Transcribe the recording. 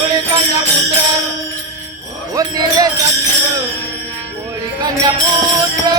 गोळी कन्यापुत्र होती रे साथी गोळी कन्यापुत्र